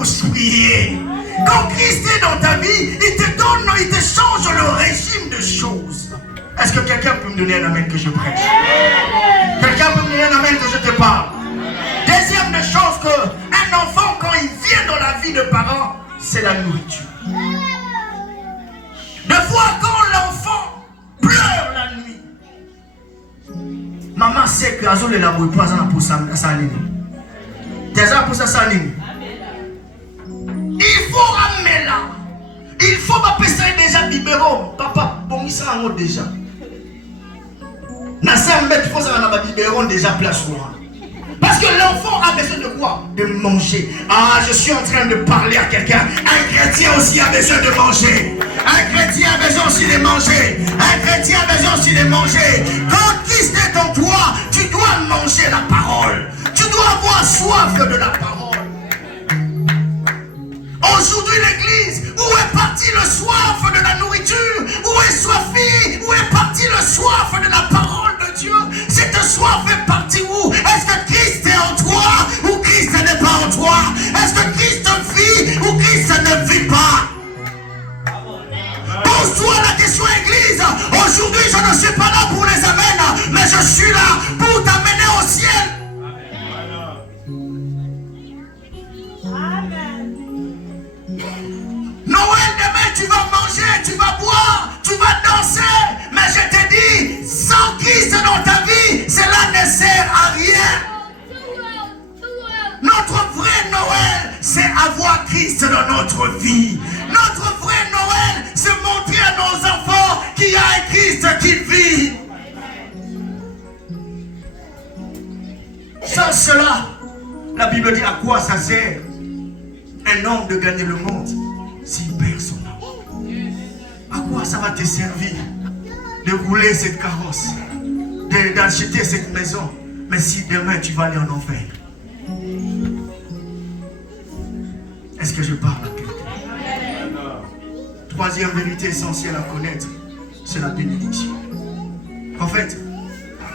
pousse prier. Quand Christ est dans ta vie, il te donne, il te change le régime de choses. Est-ce que quelqu'un peut me donner un amen que je prêche? Quelqu'un peut me donner un amen que je te parle? Deuxième des choses, qu'un enfant, quand il vient dans la vie de parents, c'est la nourriture. Des fois, quand l'enfant pleure la nuit, maman sait que Azol est là pour pas pour ça. Déjà pour ça, il faut amener là. Il faut pas passer déjà biberon. Papa, bon, il sera en haut déjà. Nassim, il faut ça dans la biberon déjà place moi. Parce que l'enfant a besoin de quoi? De manger. Ah, je suis en train de parler à quelqu'un. Un chrétien aussi a besoin de manger. Un chrétien a besoin aussi de manger. Un chrétien a besoin aussi de manger. Quand Christ est en toi, tu dois manger la parole. Tu dois avoir soif de la parole. Aujourd'hui, l'église, où est parti le soif de la nourriture? Où est soifi? Où est parti le soif de la parole de Dieu? Cette soif est partie où? Est-ce que Christ est en toi ou Christ n'est pas en toi? Est-ce que Christ vit ou Christ ne vit pas? Pose-toi la question, église. Aujourd'hui, je ne suis pas là pour les amens, mais je suis là pour t'amener au ciel. Noël, demain, tu vas manger, tu vas boire, tu vas danser. Mais je te dis, sans Christ dans ta vie, cela ne sert à rien. Notre vrai Noël, c'est avoir Christ dans notre vie. Notre vrai Noël, c'est montrer à nos enfants qu'il y a un Christ qui vit. Sans cela, la Bible dit à quoi ça sert un homme de gagner le monde s'il perd son âme? À quoi ça va te servir de rouler cette carrosse, d'acheter cette maison, mais si demain tu vas aller en enfer? Est-ce que je parle à quelqu'un? Troisième vérité essentielle à connaître, c'est la bénédiction. En fait,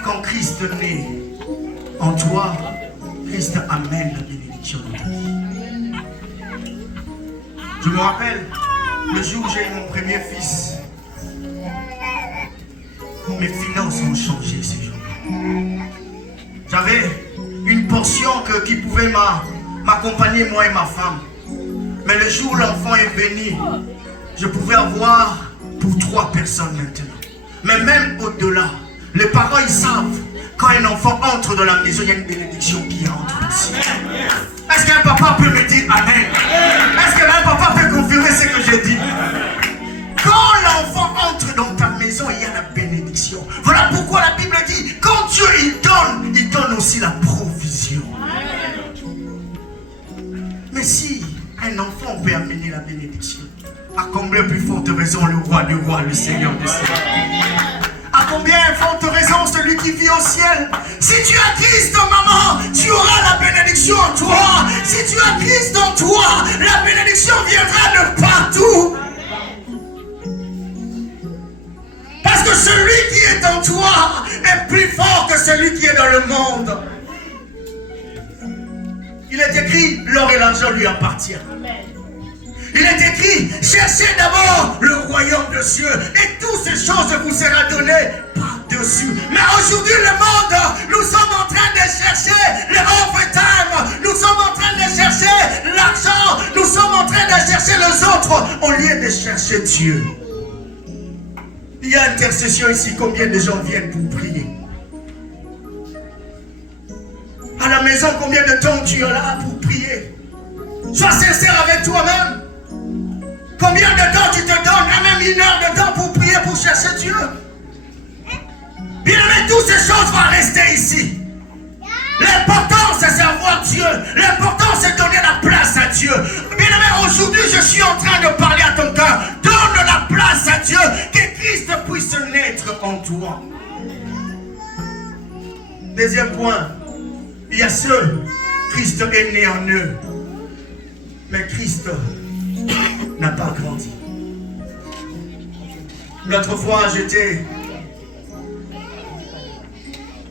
quand Christ naît en toi, Christ amène la bénédiction dans ta vie. Je me rappelle, le jour où j'ai eu mon premier fils, mes finances ont changé ce jour-là. J'avais une portion qui pouvait m'accompagner, moi et ma femme. Mais le jour où l'enfant est venu, je pouvais avoir pour 3 personnes maintenant. Mais même au-delà, les parents, ils savent, quand un enfant entre dans la maison, il y a une bénédiction qui entre aussi. Est-ce qu'un papa peut me dire amen? Est-ce qu'un papa peut confirmer ce que je dis? Quand l'enfant entre dans ta maison, il y a la bénédiction. Voilà pourquoi la Bible dit, quand Dieu il donne aussi la provision. Mais si un enfant peut amener la bénédiction, à combien plus forte raison le roi des rois, le Seigneur des seigneurs? À combien forte raison celui qui vit au ciel? Si tu as Christ, maman, tu auras la bénédiction en toi. Si tu as Christ en toi, la bénédiction viendra de partout. Parce que celui qui est en toi est plus fort que celui qui est dans le monde. Il est écrit, l'or et l'argent lui appartiennent. Il est écrit, cherchez d'abord le royaume de Dieu et toutes ces choses vous seront données par-dessus. Mais aujourd'hui, le monde, nous sommes en train de chercher le overtime, nous sommes en train de chercher l'argent, nous sommes en train de chercher les autres au lieu de chercher Dieu. Il y a intercession ici, combien de gens viennent pour prier? À la maison, combien de temps tu es là pour prier? Sois sincère avec toi-même. Combien de temps tu te donnes, même 1 heure de temps pour prier, pour chercher Dieu? Bien aimé, toutes ces choses vont rester ici. L'important c'est savoir Dieu. L'important c'est donner la place à Dieu. Bien aimé, aujourd'hui je suis en train de parler à ton cœur. Donne la place à Dieu, que Christ puisse naître en toi. Deuxième point, il y a ceux, Christ est né en eux. Mais Christ n'a pas grandi. L'autre fois, j'étais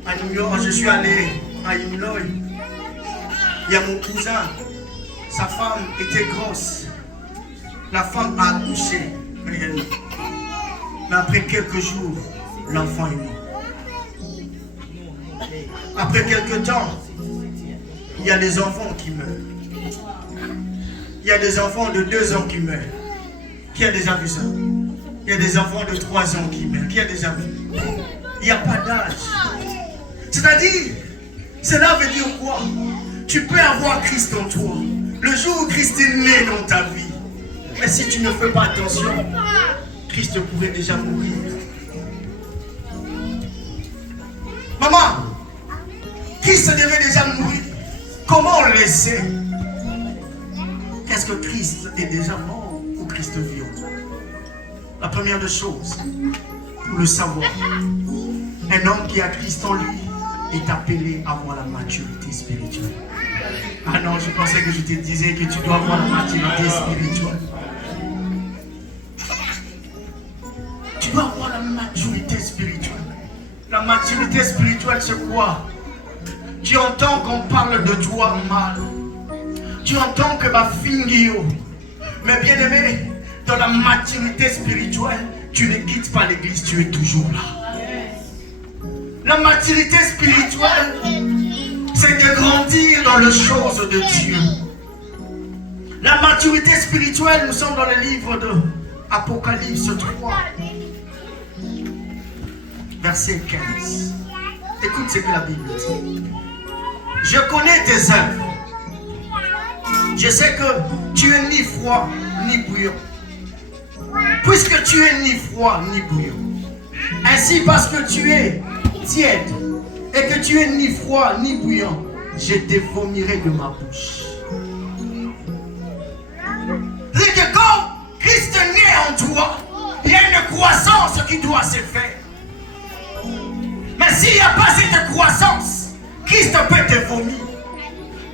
à New York, je suis allé à Illinois. Il y a mon cousin, Sa femme était grosse. La femme a accouché réellement. Mais après quelques jours, l'enfant est mort. Après quelques temps, il y a des enfants qui meurent. Il y a des enfants de 2 ans qui meurent. Qui a déjà vu ça? Il y a des enfants de 3 ans qui meurent. Qui a déjà vu? Il n'y a pas d'âge. C'est-à-dire, cela veut dire quoi? Tu peux avoir Christ en toi. Le jour où Christ est né dans ta vie. Mais si tu ne fais pas attention, Christ pouvait déjà mourir. Maman, Christ devait déjà mourir. Comment on le sait? Est-ce que Christ est déjà mort ou Christ vit en toi? La première des choses, pour le savoir, un homme qui a Christ en lui est appelé à avoir la maturité spirituelle. Ah non, je pensais que je te disais que tu dois avoir la maturité spirituelle. Tu dois avoir la maturité spirituelle. La maturité spirituelle, c'est quoi? Tu entends qu'on parle de toi mal. Tu entends que ma fingio. Mais bien aimé, dans la maturité spirituelle, tu ne quittes pas l'église, tu es toujours là. La maturité spirituelle, c'est de grandir dans les choses de Dieu. La maturité spirituelle, nous sommes dans le livre de Apocalypse 3, verset 15. Écoute ce que la Bible dit. Je connais tes œuvres. Je sais que tu es ni froid ni bouillant. Puisque tu es ni froid ni bouillant. Ainsi, parce que tu es tiède et que tu es ni froid ni bouillant, je te vomirai de ma bouche. C'est que quand Christ est né en toi, il y a une croissance qui doit se faire. Mais s'il n'y a pas cette croissance, Christ peut te vomir.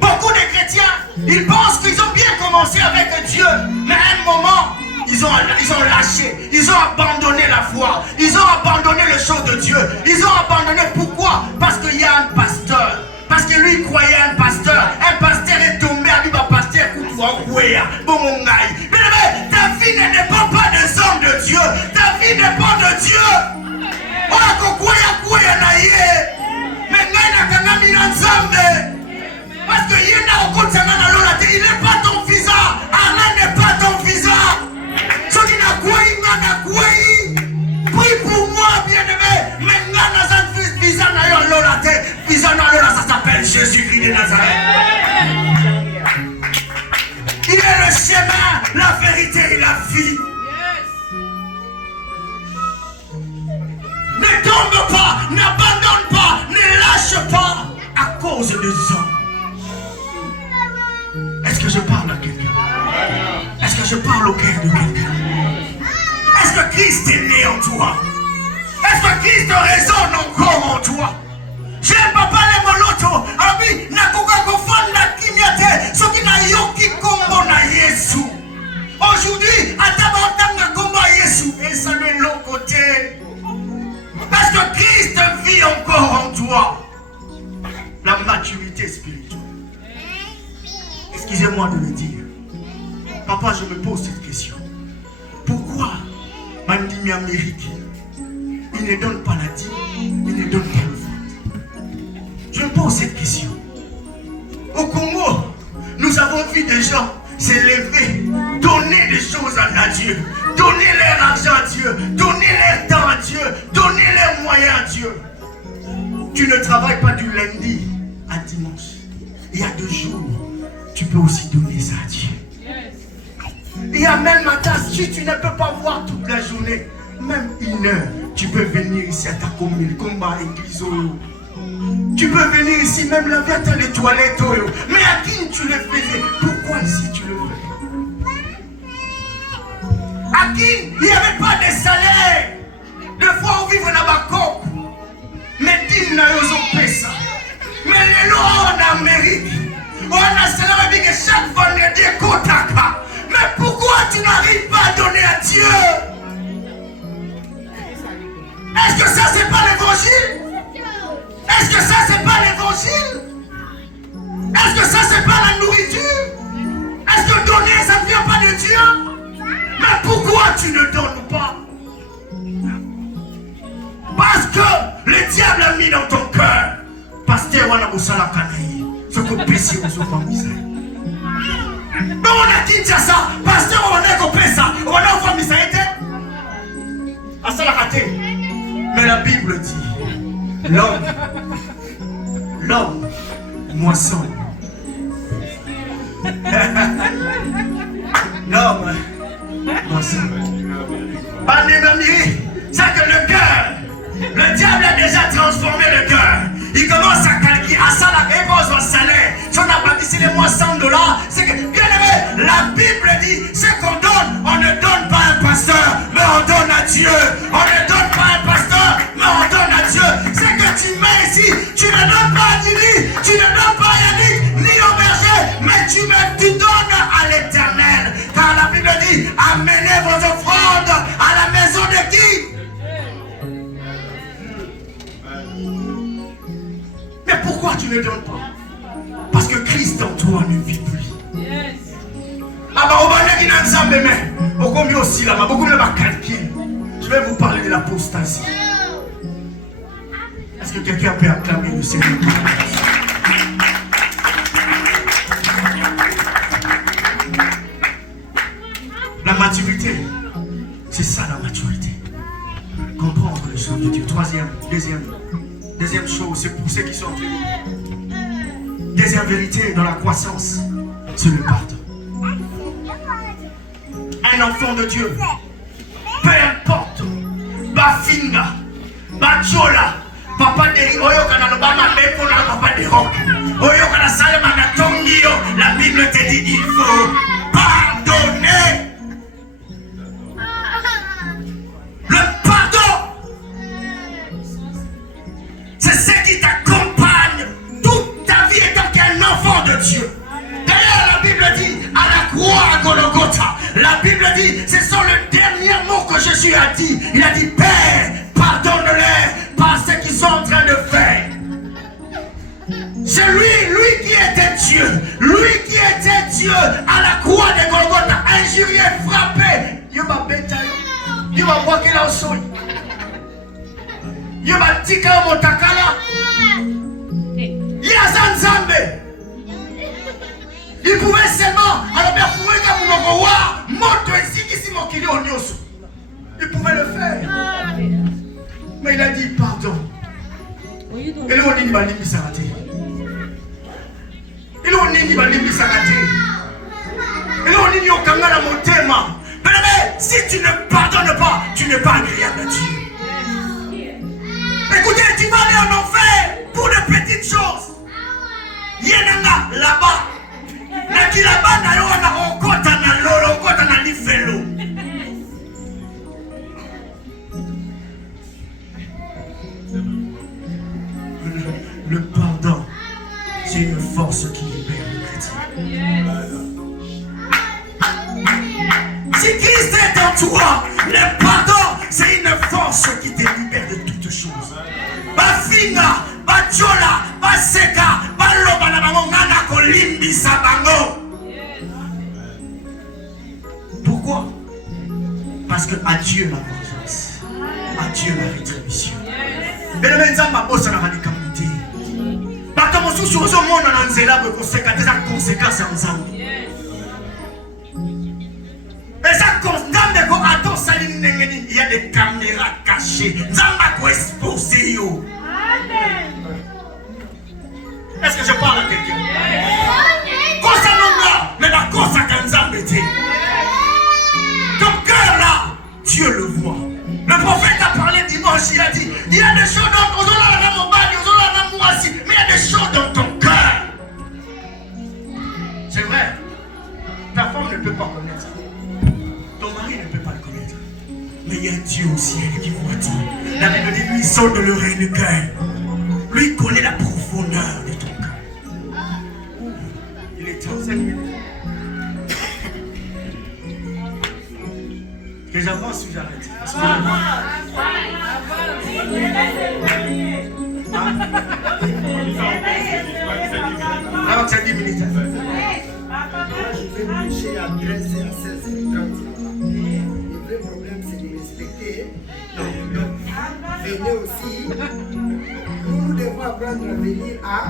Beaucoup de chrétiens, ils pensent qu'ils ont bien commencé avec Dieu, mais à un moment, ils ont lâché, ils ont abandonné la foi, ils ont abandonné les choses de Dieu. Ils ont abandonné pourquoi? Parce qu'il y a un pasteur. Parce que lui il croyait un pasteur. Un pasteur est tombé à lui, un pasteur ta vie ne dépend pas des hommes de Dieu. Ta vie dépend de Dieu. Parce que il n'est pas ton visa. Alain n'est pas ton visa. Prie pour moi, bien-aimé. Ça s'appelle Jésus-Christ de Nazareth. Il est le chemin, la vérité et la vie. Ne tombe pas, n'abandonne pas, ne lâche pas à cause des hommes. Est-ce que je parle à quelqu'un? Est-ce que je parle au cœur de quelqu'un? Est-ce que Christ est né en toi? Est-ce que Christ résonne encore en toi? Je ne peux pas les moloto. Abi, nakuka kofanda kimyate. Ce qui n'a yoki kombo na Yesu. Aujourd'hui, atabantanga kombo Yesu. Et ça n'est l'autre côté. Parce que Christ vit encore en toi. La maturité spirituelle. Excusez-moi de le dire. Papa, je me pose cette question. Pourquoi Mandimi Amérique, il ne donne pas la dîme, il ne donne pas le vote? Je me pose cette question. Au Congo, nous avons vu des gens s'élever, donner des choses à Dieu, donner leur argent à Dieu, donner leur temps à Dieu, donner leurs moyens à Dieu. Tu ne travailles pas du lundi à dimanche. Il y a 2 jours, tu peux aussi donner ça à Dieu. Il y a même matin, si tu ne peux pas voir toute la journée, même 1 heure, tu peux venir ici à ta commune, combat, église. Tu peux venir ici, même laver les toilettes. Mais à qui tu le faisais? Pourquoi ici tu le fais? À qui il n'y avait pas de salaire? Des fois, on vit dans ma coque. Mais dis-nous, on paie ça. Mais les lois en Amérique, on a cela que chaque vendredi est Kotaka. Mais pourquoi tu n'arrives pas à donner à Dieu? Est-ce que ça, c'est pas l'évangile? Est-ce que ça, c'est pas l'évangile? Est-ce que ça, c'est pas la nourriture? tu ne donnes pas? Parce que le diable a mis dans ton cœur. Pasteur, on a besoin de la canaille. Ce qu'on peut si on s'ouvre en misère. Mais on a dit ça. Pasteur, on a coupé ça. On a ouvert en misère. Ah, ça l'a raté. Mais la Bible dit l'homme moissonne. L'homme moissonne. C'est que le cœur, le diable a déjà transformé le cœur. Il commence à calculer à ça la réponse au salaire. Si on a bâti les mois $100, c'est que, bien aimé, la Bible dit ce qu'on donne, on ne donne pas à un pasteur, mais on donne à Dieu. On ne donne pas à un pasteur, mais on donne à Dieu. C'est que tu mets ici, tu ne donnes pas à Didi, tu ne donnes pas à Yannick, ni au berger, mais tu donnes à l'Éternel. Car la Bible dit, amenez vos offrandes à la maison de qui? Mais pourquoi tu ne donnes pas? Parce que Christ en toi ne vit plus. Ah bah, on va dire qu'il y a un ensemble, mais beaucoup mieux aussi là-bas, beaucoup mieux va calculer. Je vais vous parler de l'apostasie. Est-ce que quelqu'un peut acclamer le Seigneur? La maturité, c'est ça la maturité. Comprendre les choses de Dieu. Deuxième chose, c'est pour ceux qui sont entre nous. Deuxième vérité dans la croissance, c'est le pardon. Un enfant de Dieu, peu importe, Bafinga, Bachola, Papa de Oyoka na Obama Beko na Papa de Rock, Oyoka na Salema na Tongio, la Bible te dit il faut pardonner. Le pardon, c'est ce qui t'accompagne toute ta vie étant qu'un enfant de Dieu. D'ailleurs, la Bible dit à la croix à Golgotha, la Bible dit, ce sont les derniers mots que Jésus a dit. Il a dit, Père, pardonne-les par ce qu'ils sont en train de faire. C'est lui qui était Dieu à la croix de Golgotha, injurié, frappé. Il m'a bêté, il m'a boqué là au sol. Il m'a dit qu'il m'a takala. Il y a Zanzambe. Il pouvait seulement, alors bien pour il pouvait le faire. Mais il a dit pardon. Et là on dit balimbi sarate. Et là on dit balimbi sarate. Et là on dit okangala motema. Mais si tu ne pardonnes pas, tu n'es pas agréable à Dieu. Écoutez, tu vas aller en enfer pour de petites choses. Yenanga là-bas. Naki là-bas na yo na okota na lolo, okota na lifelo. Le pardon, c'est une force qui libère le chrétien. Si Christ est en toi, le pardon, c'est une force qui te libère de toutes choses. Bafinga, bachola, baseka, baloba na bango ngana kolimbisa bango. Pourquoi? Parce que à Dieu la vengeance, à Dieu la rétribution. Mais le même ma bosse na radicalité. Bato mosusu ozomona na nzela bwe koseka des conséquences ensemble. Mais ça constate que attends saline ndengeni, il y a des caméras cachées. Nzamba ko exposer yo. Est-ce que je parle à quelqu'un? Cosa non mais la cosa qu'Nzamba dit. Ton cœur là, Dieu le voit. Le prophète a parlé dimanche, il a dit, il y a des choses dans ton mais il y a des choses dans ton cœur. C'est vrai. Ta femme ne peut pas connaître. Ton mari ne peut pas le connaître. Mais il y a Dieu au ciel qui voit tout. La Bible dit, lui sort de l'oreille le cœur. Lui connaît la profondeur de ton cœur. Il est temps, 5 minutes. Que j'avance ou j'arrête? Alors c'est 10 minutes. Je vais bouger à 13h, 16h30. respecter. Donc, venez aussi. Nous devons apprendre à venir à